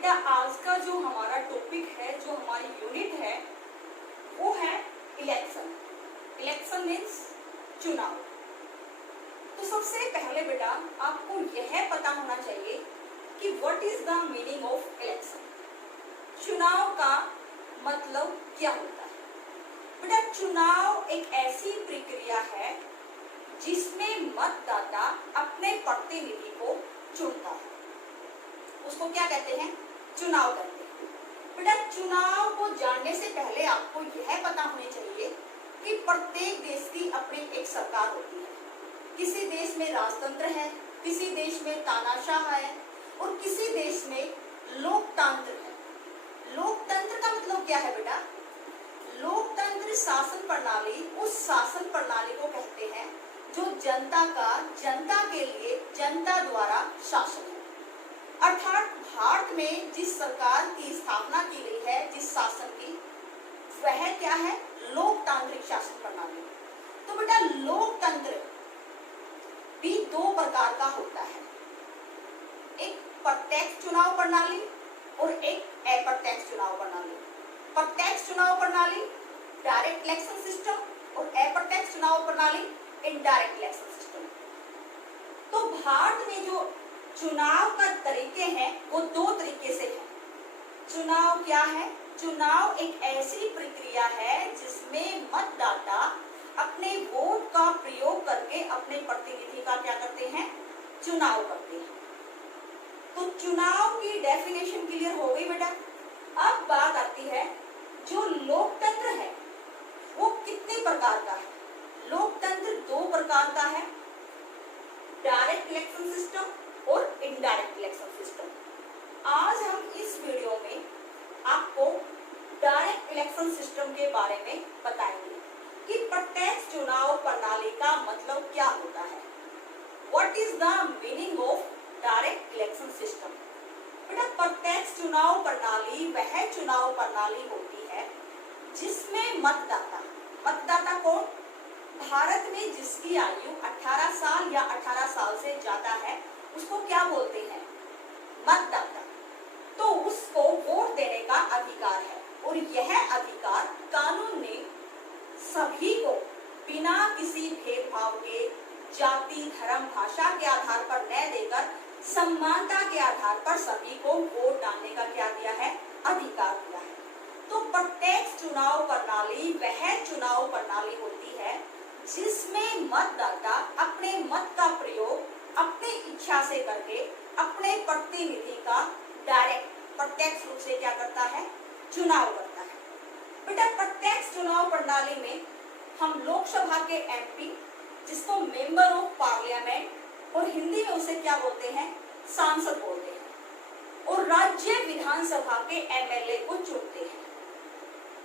बेटा आज का जो हमारा टॉपिक है, जो हमारी यूनिट है, वो है इलेक्शन। इलेक्शन मीन्स चुनाव। तो सबसे पहले बेटा आपको यह पता होना चाहिए कि what is the meaning of election. चुनाव का मतलब क्या होता है? बेटा चुनाव एक ऐसी प्रक्रिया है जिसमें मतदाता अपने प्रतिनिधि को चुनता है। उसको क्या कहते हैं? चुनाव कहते हैं। बेटा चुनाव को जानने से पहले आपको यह पता होनी चाहिए कि प्रत्येक देश की अपनी एक सरकार होती है। किसी देश में राजतंत्र है, किसी देश में तानाशाह है और किसी देश में लोकतंत्र है। लोकतंत्र का मतलब क्या है बेटा? लोकतंत्र शासन प्रणाली उस शासन प्रणाली को कहते हैं जो जनता का जनता के लिए जनता द्वारा शासन है। अर्थात भारत में जिस सरकार की स्थापना की गई है, जिस शासन की, वह क्या है? लोकतांत्रिक शासन प्रणाली। तो बेटा लोकतंत्र भी दो प्रकार का होता है, एक प्रत्यक्ष चुनाव प्रणाली और एक अप्रत्यक्ष चुनाव प्रणाली। प्रत्यक्ष चुनाव प्रणाली डायरेक्ट इलेक्शन सिस्टम और अप्रत्यक्ष चुनाव प्रणाली इनडायरेक्ट इलेक्शन सिस्टम। तो भारत में जो चुनाव का तरीके हैं वो दो तरीके से है। चुनाव क्या है? चुनाव एक ऐसी प्रक्रिया है जिसमें मतदाता अपने वोट का प्रयोग करके अपने प्रतिनिधि का क्या करते हैं? चुनाव करते हैं। तो चुनाव की डेफिनेशन क्लियर हो गई बेटा। अब बात आती है जो लोकतंत्र है वो कितने प्रकार का है? लोकतंत्र दो प्रकार का है, डायरेक्ट इलेक्शन सिस्टम और इनडायरेक्ट इलेक्शन सिस्टम। आज हम इस वीडियो में आपको डायरेक्ट इलेक्शन सिस्टम के बारे में बताएंगे कि प्रत्यक्ष चुनाव प्रणाली का मतलब क्या होता है। What is the meaning of direct election system? बेटा प्रत्यक्ष चुनाव प्रणाली वह चुनाव प्रणाली होती है जिसमें मतदाता कौन? भारत में जिसकी आयु 18 साल या 18 साल से ज्यादा है उसको क्या बोलते हैं? मतदाता। तो उसको वोट देने का अधिकार है और यह अधिकार कानून ने सभी को बिना किसी भेदभाव के जाति, धर्म, भाषा के आधार पर न देकर समानता के आधार पर सभी को वोट डालने का क्या दिया है? अधिकार दिया है। तो प्रत्यक्ष चुनाव प्रणाली वह चुनाव प्रणाली होती है जिसमें मतदाता अपने मत का प्रयोग अपनी इच्छा से करके अपने प्रतिनिधि का डायरेक्ट प्रत्यक्ष रूप से क्या करता है? चुनाव करता है। बेटा प्रत्यक्ष चुनाव प्रणाली में हम लोकसभा के एमपी, जिसको मेंबर ऑफ पार्लियामेंट और हिंदी में उसे क्या बोलते हैं? सांसद बोलते हैं, और राज्य विधानसभा के एमएलए को चुनते हैं।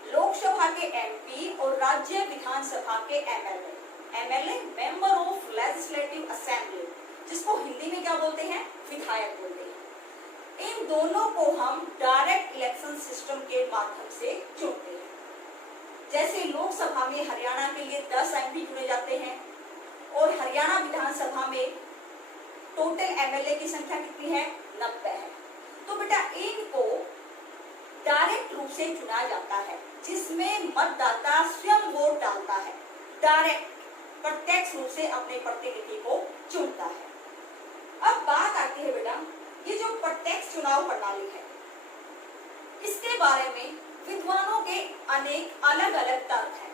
लोकसभा के एमपी और राज्य विधानसभा के MLA member of legislative assembly, जिसको हिंदी में क्या बोलते हैं? विधायक बोलते हैं। इन दोनों को हम डायरेक्ट इलेक्शन सिस्टम के माध्यम से चुनते हैं। जैसे लोकसभा में हरियाणा के लिए 10 एमपी चुने जाते हैं और हरियाणा विधानसभा में टोटल एमएलए की संख्या कितनी है? 90 है। तो बेटा इनको डायरेक्ट रूप से चुना जाता है जिसमें मतदाता स्वयं वोट डालता है, डायरेक्ट प्रत्यक्ष रूप से अपने प्रतिनिधि को चुनता है। अब बात आती है बेटा ये जो प्रत्यक्ष चुनाव प्रणाली है इसके बारे में विद्वानों के अनेक अलग अलग तर्क हैं।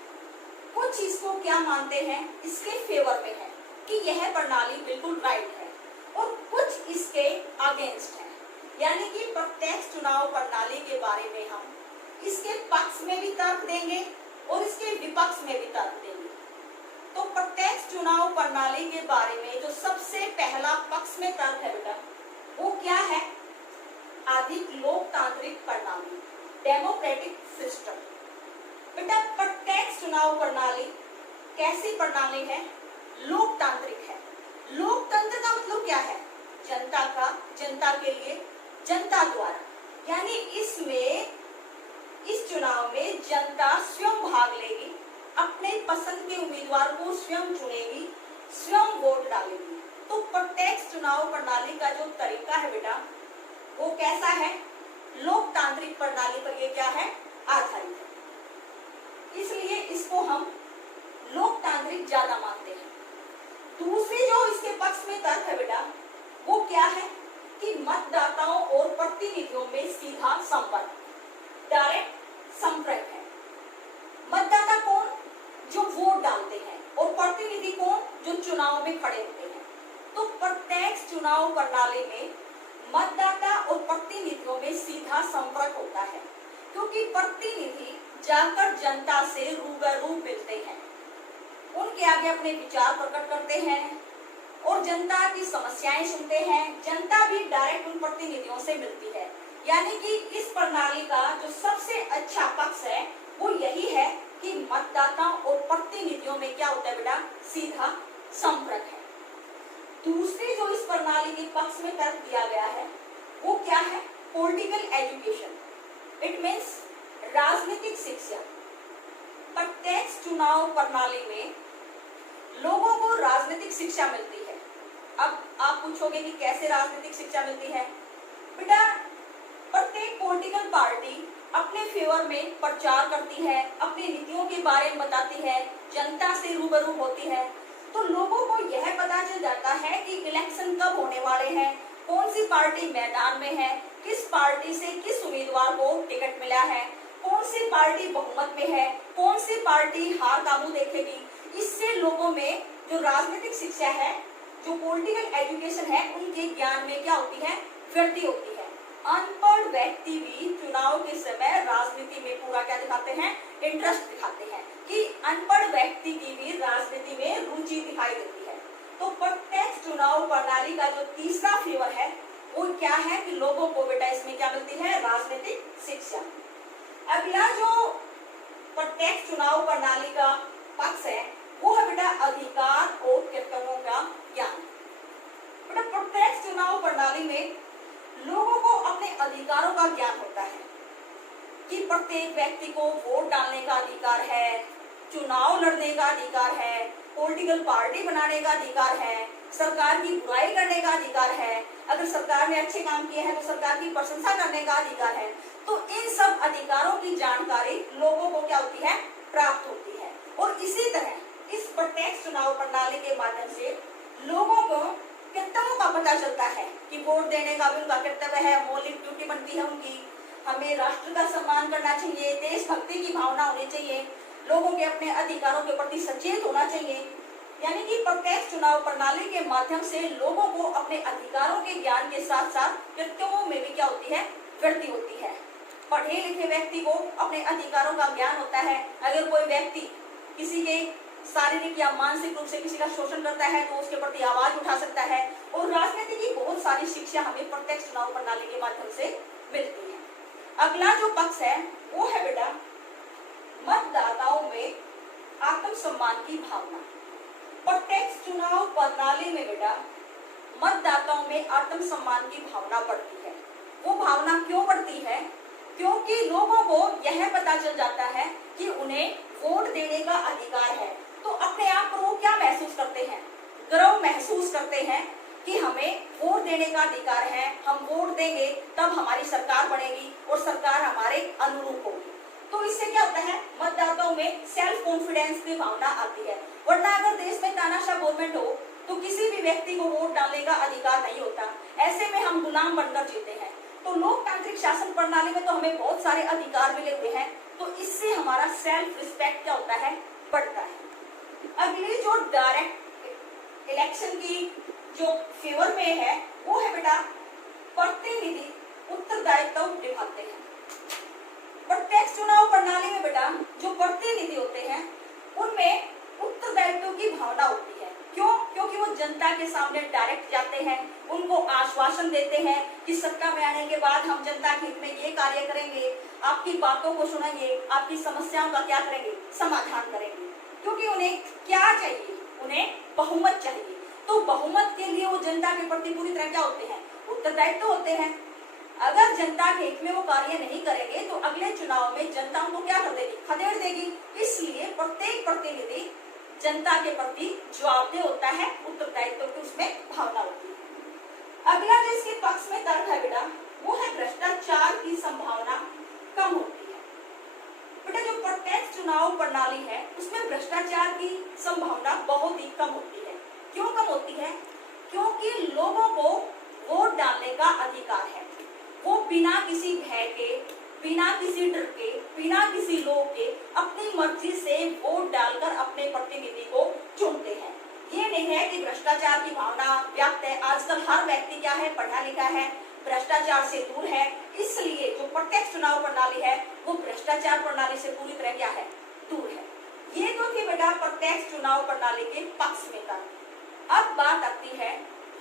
कुछ इसको क्या मानते हैं? इसके फेवर में है कि यह प्रणाली बिल्कुल राइट है, और कुछ इसके अगेंस्ट है, यानी कि प्रत्यक्ष चुनाव प्रणाली के बारे में हम इसके पक्ष में भी तर्क देंगे और इसके विपक्ष में भी तर्क देंगे। तो प्रत्यक्ष चुनाव प्रणाली के बारे में जो सबसे पहला पक्ष में तर्क है बेटा वो क्या है? अधिक लोकतांत्रिक प्रणाली, डेमोक्रेटिक सिस्टम। बेटा प्रत्यक्ष चुनाव प्रणाली कैसी प्रणाली है? लोकतांत्रिक है। लोकतंत्र का मतलब क्या है? जनता का, जनता के लिए, जनता द्वारा, यानी इसमें इस चुनाव में जनता स्वयं भाग लेगी, अपने पसंद के उम्मीदवार को स्वयं चुनेगी, स्वयं वोट डालेगी। तो प्रत्यक्ष चुनाव प्रणाली का जो तरीका है बेटा वो कैसा है? लोकतांत्रिक प्रणाली पर ये क्या है, आधारित है, इसलिए इसको हम लोकतांत्रिक ज्यादा मानते हैं। दूसरी जो इसके पक्ष में तर्क है बेटा, वो क्या है कि मतदाताओं और प्रतिनिधियों में सीधा संपर्क, डायरेक्ट संपर्क है। मतदाता कौन, जो वोट डालते हैं, और प्रतिनिधि कौन, जो चुनाव में खड़े होते हैं। तो प्रत्यक्ष चुनाव प्रणाली में मतदाता और प्रतिनिधियों में सीधा संपर्क होता है, क्योंकि प्रतिनिधि जाकर जनता से रूबरू मिलते हैं, उनके आगे अपने विचार प्रकट करते हैं और जनता की समस्याएं सुनते हैं। जनता भी डायरेक्ट उन प्रतिनिधियों से मिलती है। यानी कि इस प्रणाली का जो सबसे अच्छा पक्ष है वो यही है कि मतदाताओं और प्रतिनिधियों में क्या होता है बेटा, सीधा संपर्क है। दूसरी जो इस प्रणाली के पक्ष में तर्क दिया गया है वो क्या है, पॉलिटिकल एजुकेशन। इट मीन्स राजनीतिक शिक्षा। प्रत्यक्ष चुनाव प्रणाली में लोगों को राजनीतिक शिक्षा मिलती है। अब आप पूछोगे कि कैसे राजनीतिक शिक्षा मिलती है? बेटा, प्रत्येक पॉलिटिकल पार्टी अपने फेवर में प्रचार करती है, अपनी नीतियों के बारे में बताती है, जनता से रूबरू होती है, तो लोगों को यह पता चल जाता है कि इलेक्शन कब होने वाले हैं, कौन सी पार्टी मैदान में है, किस पार्टी से किस उम्मीदवार को टिकट मिला है, कौन सी पार्टी बहुमत में है, कौन सी पार्टी हार का मुंह देखेगी। इससे लोगों में जो राजनीतिक शिक्षा है, जो पॉलिटिकल एजुकेशन है, उनके ज्ञान में क्या होती है, वृद्धि होती है। अनपढ़ व्यक्ति भी चुनाव के समय राजनीति में पूरा क्या दिखाते हैं, इंटरेस्ट दिखाते हैं, कि अनपढ़ व्यक्ति की भी राजनीति में रुचि दिखाई देती है। तो प्रत्यक्ष चुनाव प्रणाली का जो तीसरा फेवर है वो क्या है कि लोगों को बेटा इसमें क्या मिलती है, राजनीतिक शिक्षा। अगला जो प्रत्यक्ष चुनाव प्रणाली का पक्ष है वो है बेटा अधिकार और कर्तव्यों का ज्ञान। बेटा, प्रत्यक्ष चुनाव प्रणाली में लोगों को अपने अधिकारों का ज्ञान होता है कि प्रत्येक व्यक्ति को वोट डालने का अधिकार है, चुनाव लड़ने का अधिकार है, पॉलिटिकल पार्टी बनाने का अधिकार है, सरकार की बुराई करने का अधिकार है, अगर सरकार ने अच्छे काम किए हैं तो सरकार की प्रशंसा करने का अधिकार है। तो इन सब अधिकारों की जानकारी लोगों को क्या होती है, प्राप्त होती है। और इसी तरह इस प्रत्यक्ष चुनाव प्रणाली के माध्यम से लोगों को कर्तव्यों का पता चलता है कि वोट देने का भी उनका कर्तव्य है, मौलिक ड्यूटी बनती है उनकी, हमें राष्ट्र का सम्मान करना चाहिए, देशभक्ति की भावना होनी चाहिए, लोगों के अपने अधिकारों के प्रति सचेत होना चाहिए। यानी कि प्रत्यक्ष चुनाव प्रणाली के माध्यम से लोगों को अपने अधिकारों के ज्ञान के साथ साथ कर्तव्यों में भी क्या होती है, वृद्धि होती है। पढ़े लिखे व्यक्ति को अपने अधिकारों का ज्ञान होता है। अगर कोई व्यक्ति किसी के शारीरिक या मानसिक रूप से किसी का शोषण करता है तो उसके प्रति आवाज उठा सकता है। और राजनीति की बहुत सारी शिक्षा हमें प्रत्यक्ष चुनाव प्रणाली के माध्यम से मिलती है। अगला जो पक्ष है वो है बेटा मतदाताओं में आत्मसम्मान की भावना। प्रत्यक्ष चुनाव प्रणाली में बेटा मतदाताओं में आत्मसम्मान की भावना बढ़ती है। वो भावना क्यों बढ़ती है? क्योंकि लोगों को यह पता चल जाता है कि उन्हें वोट देने का अधिकार है। तो अपने आप को वो क्या महसूस करते हैं, गर्व महसूस करते हैं कि हमें वोट देने का अधिकार है, हम वोट देंगे तब हमारी सरकार बनेगी और सरकार हमारे अनुरूप होगी। तो इससे क्या होता है, मतदाताओं में सेल्फ कॉन्फिडेंस की भावना आती है। वरना अगर देश में तानाशाह गवर्नमेंट हो तो किसी भी व्यक्ति को वोट डालने का अधिकार नहीं होता। ऐसे में हम गुलाम बनकर जीते हैं। तो लोकतांत्रिक शासन प्रणाली में तो हमें बहुत सारे अधिकार मिले हुए हैं, तो इससे हमारा सेल्फ रिस्पेक्ट क्या होता है, बढ़ता है। अगली जो डायरेक्ट इलेक्शन की जो फेवर में है वो है बेटा प्रतिनिधि उत्तरदायित्व निभाते हैं। प्रत्यक्ष चुनाव प्रणाली में बेटा जो प्रतिनिधि होते हैं उनमें उत्तरदायित्व की भावना होती है। क्यों? क्योंकि वो जनता के सामने डायरेक्ट जाते हैं, उनको आश्वासन देते हैं कि सत्ता में आने के बाद हम जनता के हित में ये कार्य करेंगे, आपकी बातों को सुनेंगे, आपकी समस्याओं का क्या करेंगे, समाधान करेंगे। क्योंकि उन्हें क्या चाहिए, उन्हें बहुमत चाहिए। तो बहुमत के लिए वो जनता के प्रति पूरी तरह क्या होते हैं, उत्तरदायित्व होते हैं। अगर जनता के हित में वो कार्य नहीं करेंगे तो अगले चुनाव में जनता उनको क्या कर देगी, खदेड़ देगी। इसलिए प्रत्येक प्रतिनिधि जनता के प्रति जवाबदेह होता है, उत्तरदायित्व की उसमें भावना होती है। अगला जो इसके पक्ष में तर्क है बेटा, वो है भ्रष्टाचार की संभावना कम होती है। बेटा जो प्रत्यक्ष चुनाव प्रणाली है उसमें भ्रष्टाचार की संभावना बहुत ही कम होती है। क्यों कम होती है? क्योंकि लोगों को वोट डालने का अधिकार है। वो बिना किसी भय के, बिना किसी डर के, बिना किसी लोभ के अपनी मर्जी से वोट डालकर अपने प्रतिनिधि को चुनते हैं। ये नहीं है कि भ्रष्टाचार की भावना व्याप्त है। आजकल हर व्यक्ति क्या है, पढ़ा लिखा है, भ्रष्टाचार से दूर है, इसलिए जो प्रत्यक्ष चुनाव प्रणाली है वो भ्रष्टाचार प्रणाली से पूरी तरह क्या है, दूर है। ये तो थी बेटा प्रत्यक्ष चुनाव प्रणाली के पक्ष में तर्क। अब बात आती है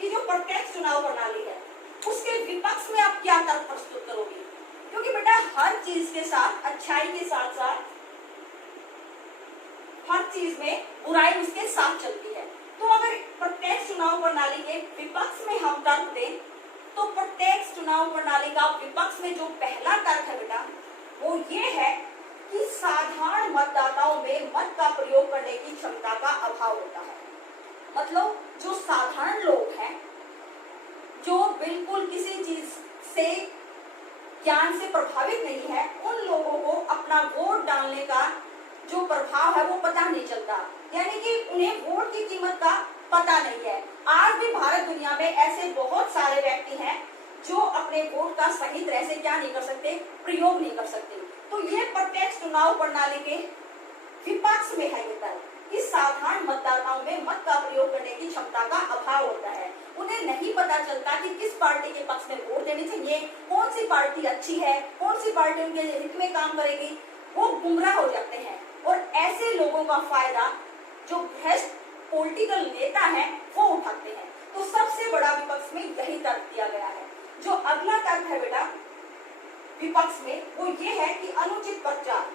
कि जो प्रत्यक्ष चुनाव प्रणाली है उसके विपक्ष में आप क्या तर्क प्रस्तुत करोगे, क्योंकि बेटा हर चीज के साथ, अच्छाई के साथ साथ हर चीज में बुराई उसके साथ चलती है। तो अगर प्रत्यक्ष चुनाव प्रणाली के विपक्ष में हम तर्क दें तो प्रत्यक्ष चुनाव प्रणाली का विपक्ष में जो पहला तर्क है बेटा वो ये है कि साधारण मतदाताओं में मत का प्रयोग करने की क्षमता का अभाव होता है। मतलब जो साधारण लोग हैं, जो बिल्कुल किसी चीज से, ज्ञान से प्रभावित नहीं है, उन लोगों को अपना वोट डालने का जो प्रभाव है वो पता नहीं चलता, यानी कि उन्हें वोट की कीमत का पता नहीं है। आज भी भारत दुनिया में ऐसे बहुत सारे व्यक्ति हैं जो अपने वोट का सही तरह से क्या नहीं कर सकते, प्रयोग नहीं कर सकते। तो ये प्रत्यक्ष चुनाव प्रणाली के विपक्ष में है ये तर्क कि साधारण मतदाताओं में मत का प्रयोग करने की क्षमता का अभाव होता है। उन्हें नहीं पता चलता कि किस पार्टी के पक्ष में वोट देनी चाहिए, कौन सी पार्टी अच्छी है, कौन सी पार्टी उनके हित में काम करेगी। वो गुमराह हो जाते हैं और ऐसे लोगों का फायदा जो भ्रष्ट पॉलिटिकल नेता है वो उठाते हैं। तो सबसे बड़ा विपक्ष में यही तर्क दिया गया है। जो अगला तर्क है बेटा विपक्ष में वो ये है कि अनुचित प्रचार।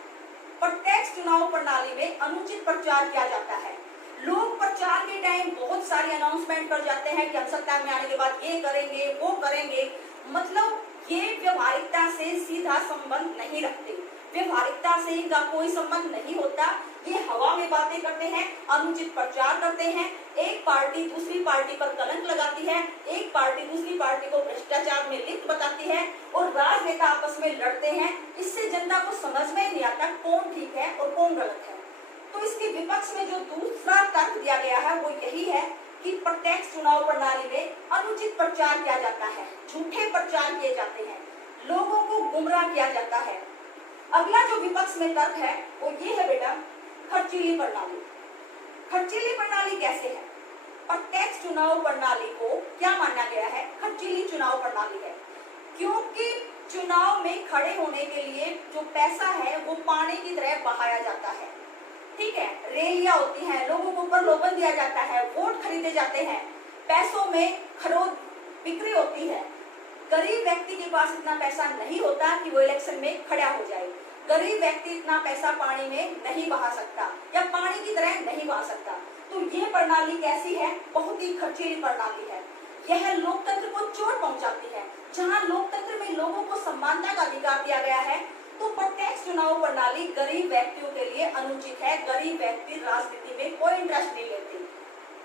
प्रत्यक्ष चुनाव प्रणाली में अनुचित प्रचार किया जाता है। लोग प्रचार के टाइम बहुत सारी अनाउंसमेंट कर जाते हैं कि हम सत्ता में आने के बाद ये करेंगे, वो करेंगे। मतलब ये व्यवहारिकता से सीधा संबंध नहीं रखते, व्यवहारिकता से इनका कोई संबंध नहीं होता। ये हवा में बातें करते हैं, अनुचित प्रचार करते हैं। एक पार्टी दूसरी पार्टी पर कलंक लगाती है, एक पार्टी दूसरी पार्टी को भ्रष्टाचार में लिप्त बताती है और राजनेता आपस में लड़ते हैं। इससे जनता को समझ में नहीं आता कौन ठीक है और कौन गलत है। तो इसके विपक्ष में जो दूसरा तर्क दिया गया है वो यही है कि प्रत्यक्ष चुनाव प्रणाली में अनुचित प्रचार किया जाता है, झूठे प्रचार किए जाते हैं, लोगों को गुमराह किया जाता है। अगला जो विपक्ष में तर्क है वो ये है बेटा खर्चीली प्रणाली। खर्चीली प्रणाली कैसे है? प्रत्यक्ष चुनाव प्रणाली को क्या माना गया है? खर्चीली चुनाव प्रणाली है, क्योंकि चुनाव में खड़े होने के लिए जो पैसा है वो पानी की तरह बहाया जाता है। ठीक है, रैलियां होती हैं, लोगों को प्रलोभन दिया जाता है, वोट खरीदे जाते हैं, पैसों में खरीद बिक्री होती है। गरीब व्यक्ति के पास इतना पैसा नहीं होता कि वो इलेक्शन में खड़ा हो जाए। गरीब व्यक्ति इतना पैसा पानी में नहीं बहा सकता या पानी की तरह नहीं बहा सकता। तो ये प्रणाली कैसी है? बहुत ही खर्चीली प्रणाली है। यह लोकतंत्र को चोट पहुंचाती है। जहां लोकतंत्र में लोगों को समानता का अधिकार दिया गया है तो प्रत्यक्ष चुनाव प्रणाली गरीब व्यक्तियों के लिए अनुचित है। गरीब व्यक्ति राजनीति में कोई इंटरेस्ट नहीं लेते।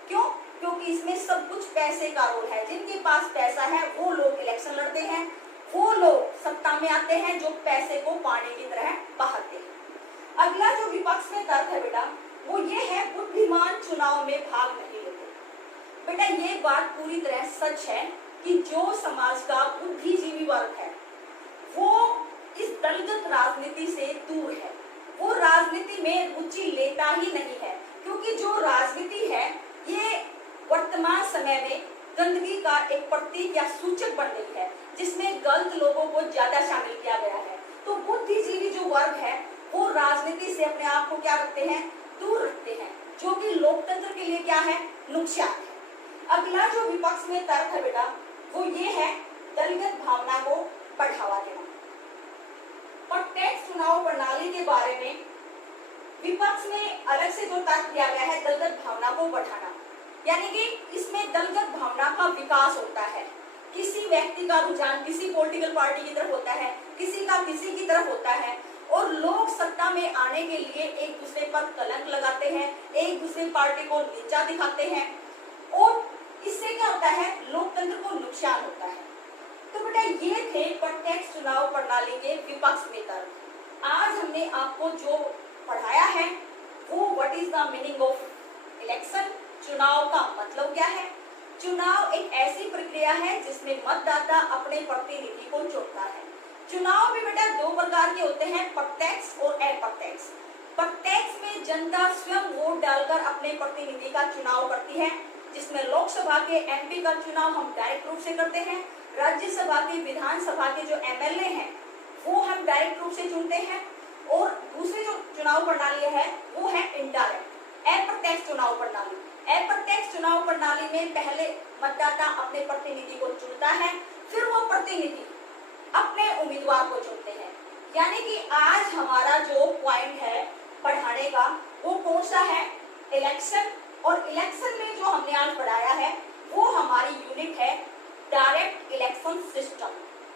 क्यों? क्योंकि इसमें सब कुछ पैसे का रोल है। जिनके पास पैसा है वो लोग इलेक्शन लड़ते हैं, वो लोग सत्ता में आते हैं जो पैसे को पानी की तरह बहाते हैं। अगला जो विपक्ष में तर्क है बेटा वो ये है बुद्धिमान चुनाव में भाग नहीं लेते। बेटा ये बात पूरी तरह सच है कि जो समाज का बुद्धिजीवी वर्ग है वो इस दलगत राजनीति से दूर है, वो राजनीति में रुचि लेता ही नहीं है। क्योंकि जो राजनीति है ये वर्तमान समय में गंदगी का एक प्रतीक या सूचक बन गई है, जिसमें गलत लोगों को ज्यादा शामिल किया गया है। तो बुद्धिजीवी जो वर्ग है वो राजनीति से अपने आप को क्या रखते हैं? दूर रखते हैं, जो कि लोकतंत्र के लिए क्या है? नुकसान है। अगला जो विपक्ष में तर्क है बेटा वो ये है दलगत भावना को बढ़ावा देना। प्रत्यक्ष चुनाव प्रणाली के बारे में विपक्ष में अलग से जो तर्क दिया गया है दलगत भावना को बढ़ाना, यानी कि इसमें दलगत भावना का विकास होता है। किसी व्यक्ति का रुझान किसी पॉलिटिकल पार्टी की तरफ होता है, किसी का किसी की तरफ होता है और लोग सत्ता में आने के लिए एक दूसरे पर कलंक लगाते हैं, एक दूसरे पार्टी को नीचा दिखाते हैं और इससे क्या होता है, लोकतंत्र को नुकसान होता है। तो बेटा ये थे प्रत्यक्ष चुनाव प्रणाली के विपक्ष में तर्क। आज हमने आपको जो पढ़ाया है वो what is the meaning of election, चुनाव का मतलब क्या है। चुनाव एक ऐसी प्रक्रिया है जिसमें मतदाता अपने प्रतिनिधि को चुनता है। चुनाव भी बेटा दो प्रकार के होते हैं, प्रत्यक्ष और अप्रत्यक्ष। प्रत्यक्ष में जनता स्वयं वोट डालकर अपने प्रतिनिधि का चुनाव करती है, जिसमें लोकसभा के एमपी का चुनाव हम डायरेक्ट रूप से करते हैं, राज्यसभा के विधानसभा के जो एमएलए हैं वो हम डायरेक्ट रूप से चुनते हैं, और दूसरी जो चुनाव प्रणाली है वो है इनडायरेक्ट अप्रत्यक्ष चुनाव प्रणाली। अप्रत्यक्ष चुनाव प्रणाली में पहले मतदाता अपने प्रतिनिधि को चुनता है, फिर वो प्रतिनिधि अपने उम्मीदवार को चुनते हैं। यानी कि आज हमारा जो पॉइंट है पढ़ाने का वो कौन सा है, इलेक्शन। और इलेक्शन में जो हमने आज पढ़ाया है वो हमारी यूनिट है डायरेक्ट इलेक्शन सिस्टम,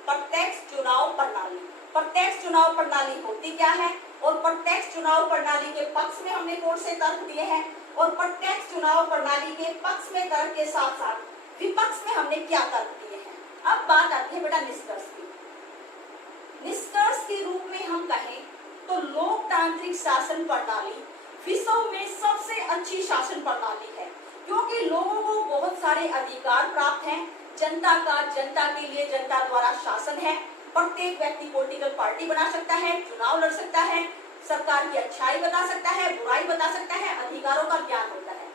प्रत्यक्ष चुनाव प्रणाली। प्रत्यक्ष चुनाव प्रणाली होती क्या है और प्रत्यक्ष चुनाव प्रणाली के पक्ष में हमने कौन से तर्क दिए हैं, और प्रत्यक्ष चुनाव प्रणाली के पक्ष में तर्क के साथ साथ विपक्ष में हमने क्या तर्क दिए हैं। अब बात आती है बेटा निष्कर्ष की। निष्कर्ष के रूप में हम कहें तो लोकतांत्रिक शासन प्रणाली विश्व में सबसे अच्छी शासन प्रणाली है, क्योंकि लोगों को बहुत सारे अधिकार प्राप्त हैं। जनता का जनता के लिए जनता द्वारा शासन है। प्रत्येक व्यक्ति पॉलिटिकल पार्टी बना सकता है, चुनाव लड़ सकता है, सरकार की अच्छाई बता सकता है, बुराई बता सकता है, अधिकारों का ज्ञान होता है।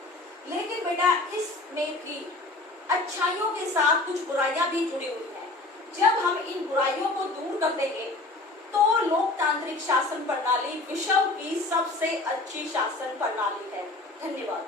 लेकिन बेटा इसमें भी अच्छाइयों के साथ कुछ बुराइयां भी जुड़ी हुई हैं। जब हम इन बुराइयों को दूर कर देंगे तो लोकतांत्रिक शासन प्रणाली विश्व की सबसे अच्छी शासन प्रणाली है। धन्यवाद।